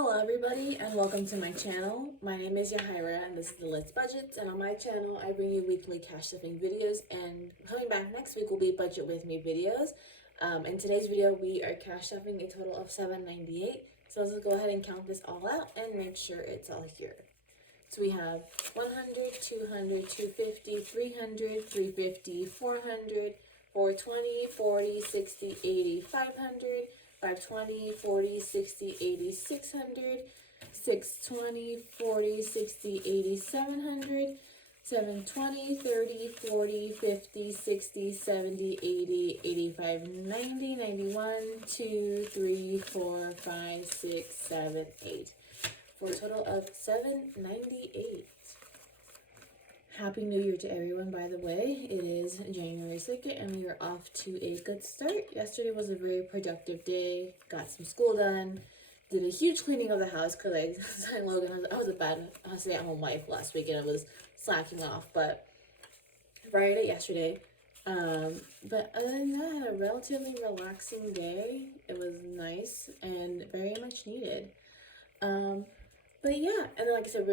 Hello everybody and welcome to my channel. My name is Yahaira and this is the Let's Budgets, and on my channel I bring you weekly cash stuffing videos, and coming back next week will be budget with me videos. In today's video we are cash stuffing a total of $7.98. So let's go ahead and count this all out and make sure it's all here. So we have 100, 200, 250, 300, 350, 400, 420, 40, 60, 80, 500, 520, 40, 60, 80, 600, 620, 40, 60, 80, 700, 720, 30, 40, 50, 60, 70, 80, 85, 90, 91, 2, 3, 4, 5, 6, 7, 8. For a total of $7.98. Happy New Year to everyone, by the way. It is January 2nd and we are off to a good start. Yesterday was a very productive day. Got some school done. Did a huge cleaning of the house because I Logan, I was a bad stay-at-home wife last week and I was slacking off. But Friday yesterday. But other than that, I had a relatively relaxing day. It was nice and very much needed. But yeah, and then like I said,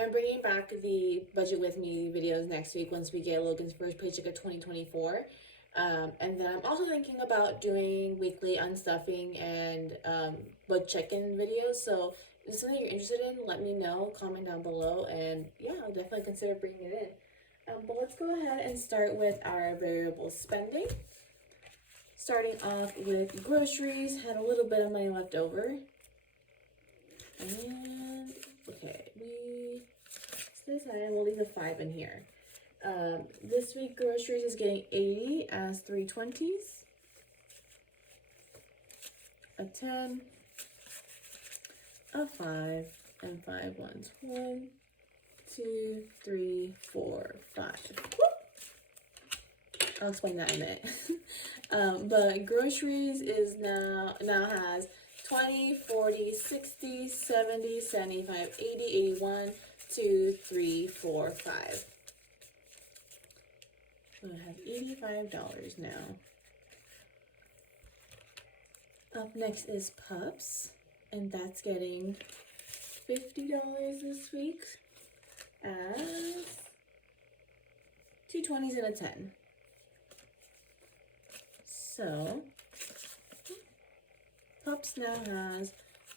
I'm bringing back the budget with me videos next week once we get Logan's first paycheck of 2024. And then I'm also thinking about doing weekly unstuffing and budget check-in videos. So if it's something you're interested in, let me know, comment down below, and yeah, I'll definitely consider bringing it in. But let's go ahead and start with our variable spending. Starting off with groceries, had a little bit of money left over. And okay, we'll leave the 5 in here. This week groceries is getting 80 as 320s, a 10, a 5, and 5 ones. 1, 2, 3, 4, 5. I'll explain that in a minute. But groceries is now has 20, 40, 60, 70, 75, 80, 81, 2, 3, 4, 5. So I have $85 now. Up next is Pups, and that's getting $50 this week as 2 20s and a 10. So Pups now has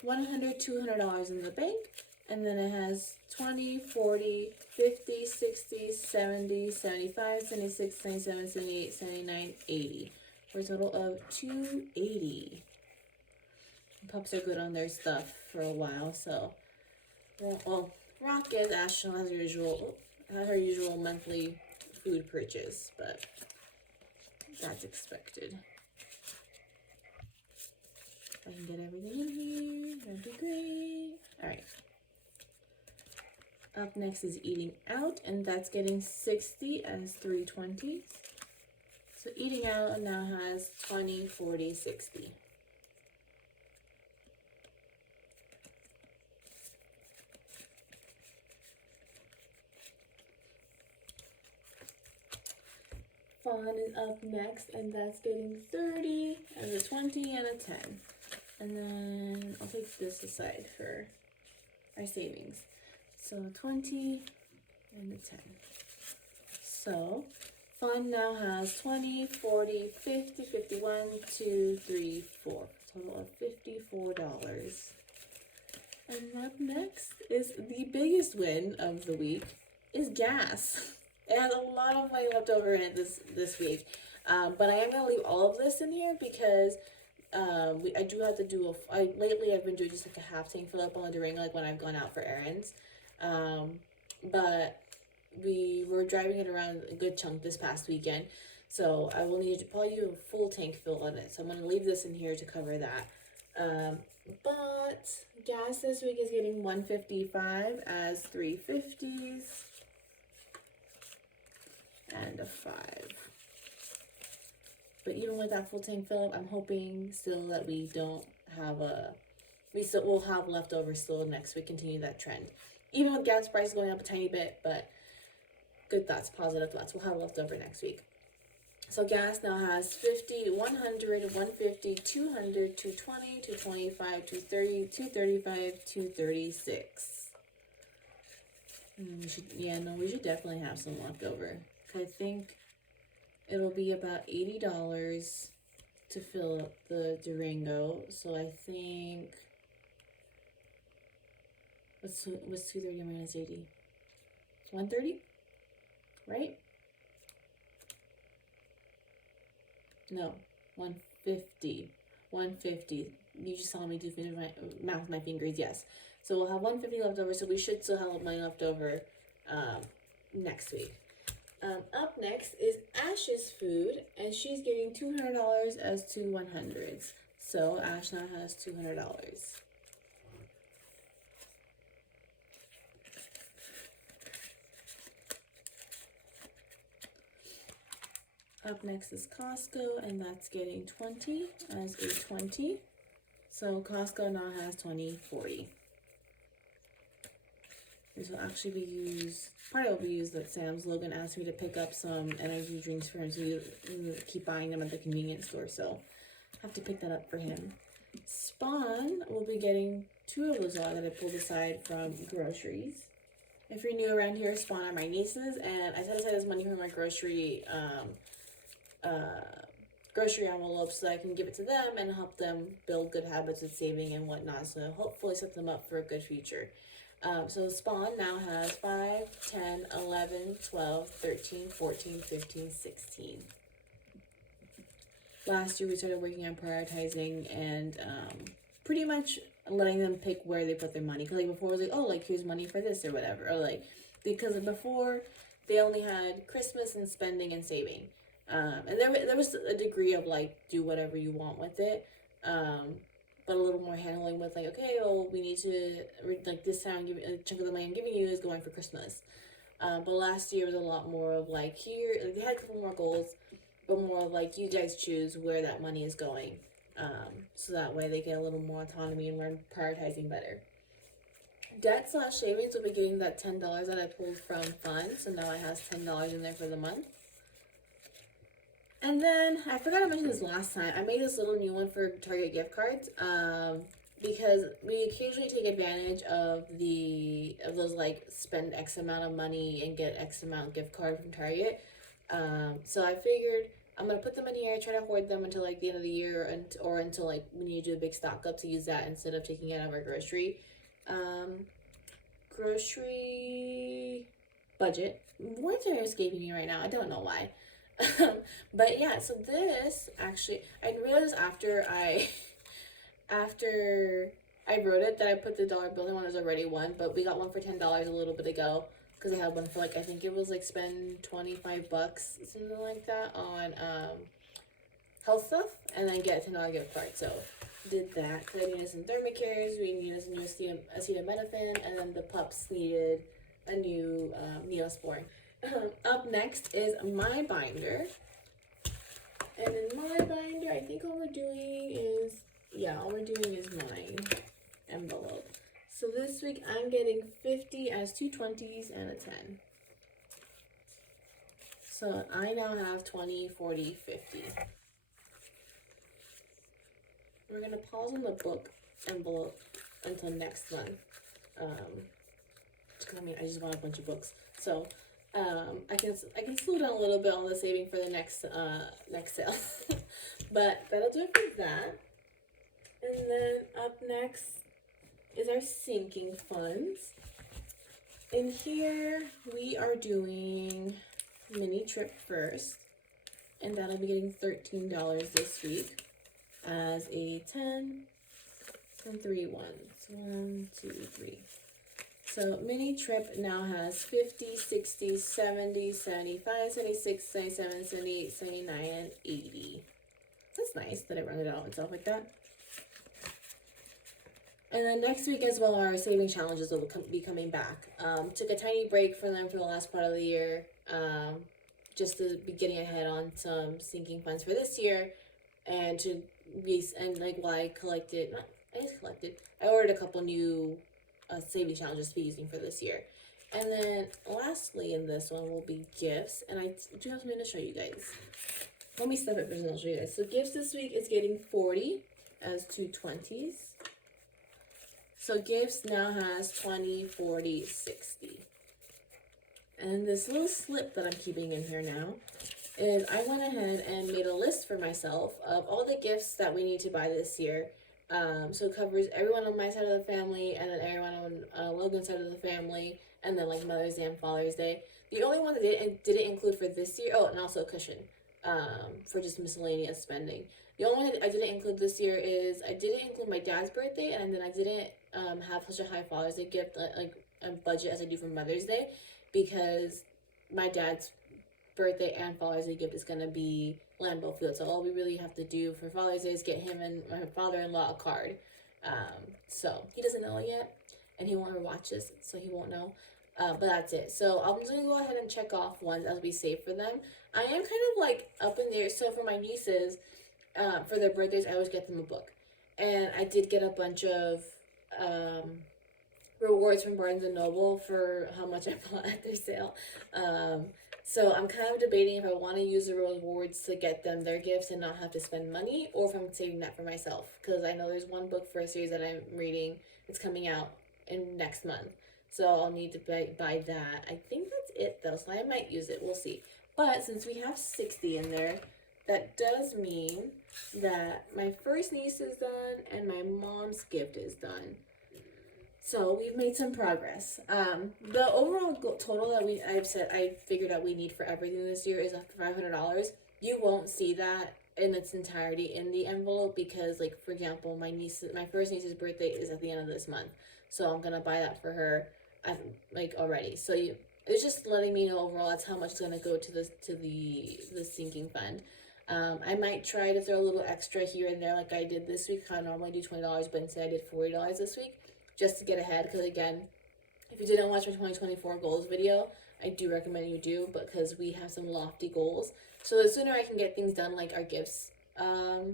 $100, $200 in the bank, and then it has 20, 40, 50, 60, 70, 75, 76, 77, 78, 79, 80, for a total of $280. Pups are good on their stuff for a while, so, well, Rock is Ashton has her usual monthly food purchase, but that's expected. I can get everything in here, that'd be great. Alright. Up next is Eating Out, and that's getting 60 as 320s. So Eating Out now has 20, 40, 60. Fun is up next, and that's getting 30 as a 20 and a 10. And then I'll take this aside for our savings. So 20 and a 10. So Fun now has 20, 40, 50, 51, 2, 3, 4. Total of $54. And up next is the biggest win of the week is gas. It has a lot of money left over in it this week. But I am going to leave all of this in here because I do have to do lately I've been doing just like a half tank fill up on the Durango, like when I've gone out for errands. But we were driving it around a good chunk this past weekend, so I will need to probably do a full tank fill on it. So I'm going to leave this in here to cover that. But gas this week is getting $1.55 as 350s and a 5. But even with that full tank fill up, I'm hoping still that we will have leftover still next week, continue that trend. Even with gas prices going up a tiny bit, but good thoughts, positive thoughts. We'll have leftover next week. So gas now has 50, 100, 150, 200, 220, 225, 230, 235, 236. We should definitely have some left over. I think it'll be about $80 to fill up the Durango. So I think, what's 230 minus 80? 130, right? No, 150. 150. You just saw me do my mouth with my fingers, yes. So we'll have 150 left over, so we should still have money left over next week. Up next is Ash's food, and she's getting $200 as 2 100s. So Ash now has $200. Up next is Costco, and that's getting 20 as a 20. So Costco now has 20, 40. This will actually be used, probably will be used that Sam's Logan asked me to pick up some energy drinks for him, so we keep buying them at the convenience store, so I have to pick that up for him. Spawn will be getting 2 of those that I pulled aside from groceries. If you're new around here, Spawn are my nieces, and I set aside this money for my grocery envelopes so that I can give it to them and help them build good habits with saving and whatnot, so hopefully set them up for a good future. So Spawn now has 5, 10, 11, 12, 13, 14, 15, 16. Last year we started working on prioritizing and pretty much letting them pick where they put their money. Because like before it was like, oh, like here's money for this or whatever. Or like, because before they only had Christmas and spending and saving. And there was a degree of like, do whatever you want with it. But a little more handling with like, okay, well, we need to, like this time, a chunk of the money I'm giving you is going for Christmas. But last year was a lot more of like, here, like, they had a couple more goals, but more of like, you guys choose where that money is going. So that way they get a little more autonomy and learn prioritizing better. Debt/savings will be getting that $10 that I pulled from funds. So now I have $10 in there for the month. And then, I forgot to mention this last time, I made this little new one for Target gift cards, because we occasionally take advantage of those like spend X amount of money and get X amount gift card from Target. So I figured I'm going to put them in here, try to hoard them until like the end of the year or until like we need to do a big stock up to use that instead of taking it out of our grocery budget. Words are escaping me right now. I don't know why. But yeah, so this actually, I realized after I wrote it that I put the dollar bill in one. There's already one, but we got one for $10 a little bit ago because I had one for like, I think it was like spend $25, something like that on health stuff, and then get a $10 gift card. So did that because I needed some Thermacares, we needed some new acetaminophen, and then the pups needed a new Neosporin. Up next is my binder, and in my binder I think all we're doing is my envelope. So this week I'm getting 50 as 2 20s and a 10. So I now have 20, 40, 50. We're gonna pause on the book envelope until next month. I just want a bunch of books, so I can slow down a little bit on the saving for the next sale. But that'll do it for that. And then up next is our sinking funds. In here we are doing mini trip first, and that'll be getting $13 this week as a 10 and 3 1s. 1, 2, 3. So mini trip now has 50, 60, 70, 75, 76, 77, 78, 79, and 80. That's nice that it rounded out and stuff like that. And then next week as well, our saving challenges will be coming back. Took a tiny break from them for the last part of the year, just to be getting ahead on some sinking funds for this year, and while I ordered a couple new saving challenges to be using for this year. And then lastly in this one will be gifts, and I do have something to show you guys. let me step it first and I'll show you guys. So gifts this week is getting 40 as 2 20s. So gifts now has 20, 40, 60. And this little slip that I'm keeping in here now is I went ahead and made a list for myself of all the gifts that we need to buy this year. So it covers everyone on my side of the family and then everyone on Logan's side of the family, and then like Mother's Day and Father's Day. The only one that didn't include for this year, oh, and also a cushion for just miscellaneous spending. The only one that I didn't include this year is I didn't include my dad's birthday, and then I didn't have such a high Father's Day gift like a budget as I do for Mother's Day, because my dad's birthday and Father's Day gift is gonna be Lambeau Field. So all we really have to do for Father's Day is get him and my father-in-law a card. So he doesn't know it yet, and he won't ever watch this, so he won't know. But that's it. So I'm just gonna go ahead and check off ones as we save for them. I am kind of like up in there. So for my nieces, for their birthdays, I always get them a book, and I did get a bunch of rewards from Barnes and Noble for how much I bought at their sale. So I'm kind of debating if I want to use the rewards to get them their gifts and not have to spend money, or if I'm saving that for myself, because I know there's one book for a series that I'm reading. It's coming out in next month, so I'll need to buy that. I think that's it though, so I might use it. We'll see. But since we have 60 in there, that does mean that my first niece is done and my mom's gift is done. So we've made some progress. The overall total that I figured out we need for everything this year is $500. You won't see that in its entirety in the envelope because, like, for example, my first niece's birthday is at the end of this month, so I'm gonna buy that for her, already. So it's just letting me know overall that's how much is gonna go to the sinking fund. I might try to throw a little extra here and there like I did this week. I normally do $20, but instead I did $40 this week, just to get ahead, because again, if you didn't watch my 2024 goals video, I do recommend you do, because we have some lofty goals. So the sooner I can get things done, like our gifts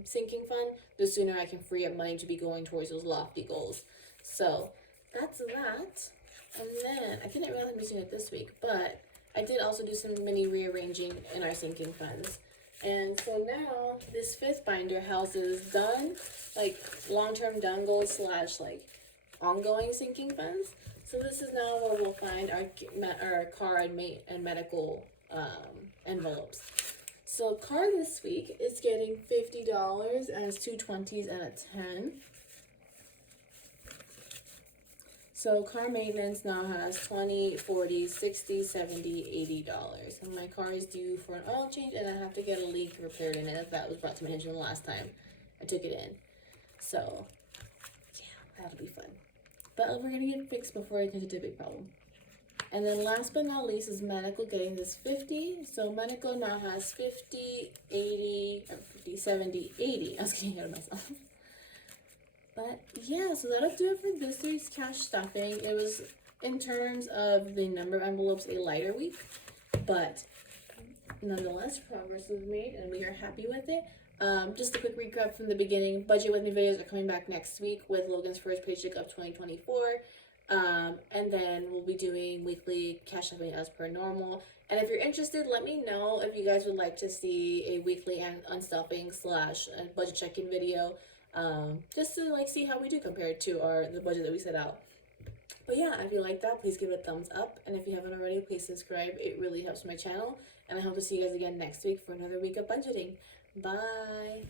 sinking fund, the sooner I can free up money to be going towards those lofty goals. So that's that. And then I didn't realize I'm using it this week, but I did also do some mini rearranging in our sinking funds. And so now this fifth binder houses done, like long-term done goals / like ongoing sinking funds. So this is now where we'll find our car and medical envelopes. So car this week is getting $50 as 2 20s and a 10. So car maintenance now has 20, 40, 60, 70, $80. And my car is due for an oil change, and I have to get a leak repaired in it. That was brought to my attention the last time I took it in. So yeah, that'll be fun. But we're gonna get it fixed before it gets into a big problem. And then last but not least is medical getting this 50. So medical now has 50, 80, or 50, 70, 80. I was getting ahead of myself. But yeah, so that'll do it for this week's cash stuffing. It was, in terms of the number of envelopes, a lighter week, but nonetheless, progress was made and we are happy with it. Just a quick recap from the beginning. Budget with me videos are coming back next week with Logan's first paycheck of 2024. And then we'll be doing weekly cash stuffing as per normal. And if you're interested, let me know if you guys would like to see a weekly unstuffing / budget check-in video. Just to like see how we do compared to the budget that we set out. But yeah, if you like that, please give it a thumbs up, and if you haven't already, please subscribe. It really helps my channel, and I hope to see you guys again next week for another week of budgeting. Bye.